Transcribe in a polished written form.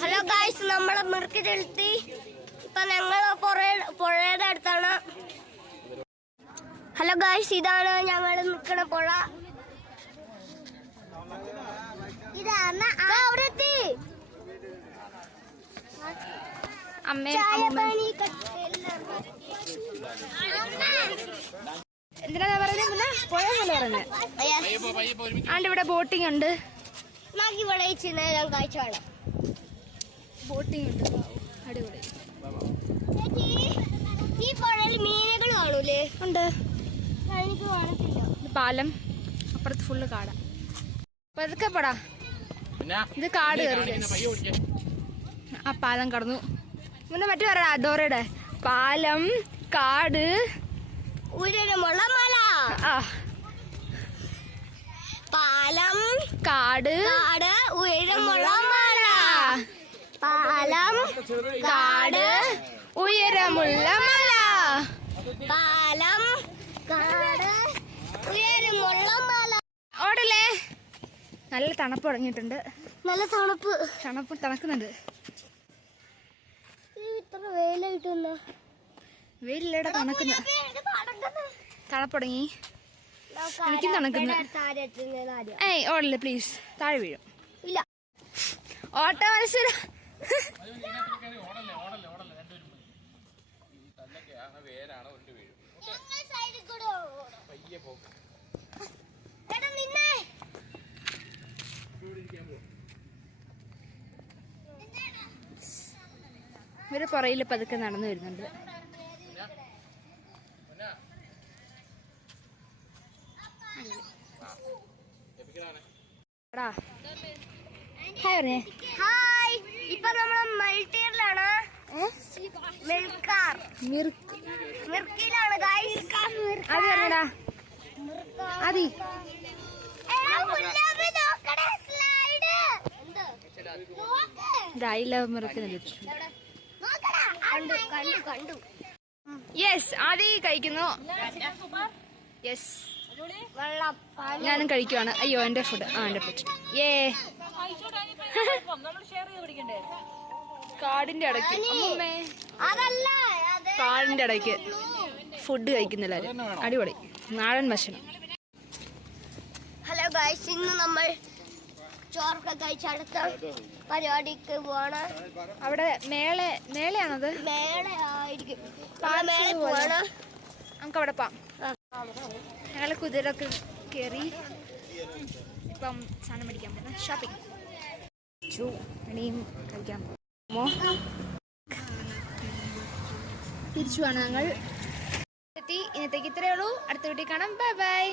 Hello guys, നമ്മളെ മിർക്കിലെത്തി. ഇപ്പൊ ഞങ്ങൾ പുഴയുടെ അടുത്താണ്. ഹലോ ഗായ്സ്, ഇതാണ് ഞങ്ങൾ നിൽക്കുന്ന പുഴ. അവിടെ എത്തി. എന്തിനാ പറയുന്നത്? പുഴ പോലെ പറയുന്നത്. ആണ്ട് ഇവിടെ ബോട്ടിംഗ് ഉണ്ട്. ഇവിടെ നേരം കാഴ്ച കാണാം. ബോട്ടിംഗ് ഉണ്ട്, അടിപൊളി. ഈ പുഴയിൽ മീനുകൾ കാണൂലേ? ഉണ്ട്. എനിക്ക് കാണത്തില്ല. പാലം, അപ്പുറത്ത് ഫുള്ള് കാടാ. പതുക്കെ പടാ, ഇത് കാട് കയറി. ആ പാലം കടന്നു. പിന്നെ മറ്റു പറയാ ഡോറയുടെ പാലം, കാട്, ഉയരമുള്ള മല. പാലം, കാട്, കാട്, ഉയരമുള്ള മല. പാലം, കാട്, ഉയരമുള്ള മല. പാലം, കാട്, ഉയരമുള്ള മല. ഓടല്ലേ? നല്ല തണുപ്പ് തുടങ്ങിയിട്ടുണ്ട്. നല്ല തണുപ്പ് തണുക്കുന്നുണ്ട്. ഇത്ര വെയിലായിട്ട് വെയിലില്ലടെ, തണുക്കുന്നു. തണുപ്പ് തുടങ്ങി. എനിക്കും തണുക്കുന്നു. ഏയ് ഓടല്ലേ പ്ലീസ്, താഴെ വീഴും. ഇല്ല, ഓട്ട മത്സരം. ഇവര് പുറയില് പതുക്കെ നടന്നു വരുന്നുണ്ട്. ഹായ്, ഇപ്പൊ നമ്മള് മൾട്ടിയിലാണ്. മിർക്കിലാണ് ഗൈസ്. അത് പറഞ്ഞടാ അതി. യെസ്, ആദി കഴിക്കുന്നു. യെസ്, ഞാനും കഴിക്കുവാണ്. അയ്യോ, എന്റെ ഫുഡ്. എന്റെ പ്ലേറ്റ്. കാടിന്റെ ഇടയ്ക്ക്, കാടിന്റെ ഇടയ്ക്ക് ഫുഡ് കഴിക്കുന്നില്ല. അടിപൊളി നാടൻ ഭക്ഷണം. ഹലോ ഗൈസ്, ഇന്ന് നമ്മൾ ചോറൊക്കെ കഴിച്ച് അടുത്ത പരിപാടിക്ക് പോവാണ്. അവിടെ മേളയാണത്. മേളയായിരിക്കും. നമുക്ക് അവിടെ പോവാം. ഞങ്ങള് കുതിരൊക്കെ കയറി ഇപ്പം സാധനം മേടിക്കാൻ പോകുന്നത്. ഷോപ്പിംഗ് ഇനിയും കഴിക്കാൻ പോകുമോ? തിരിച്ചു വേണം ഞങ്ങൾ എത്തി. ഇന്നത്തേക്ക് ഇത്രയേ ഉള്ളൂ. അടുത്ത വീട്ടിൽ കാണാം. Bye bye.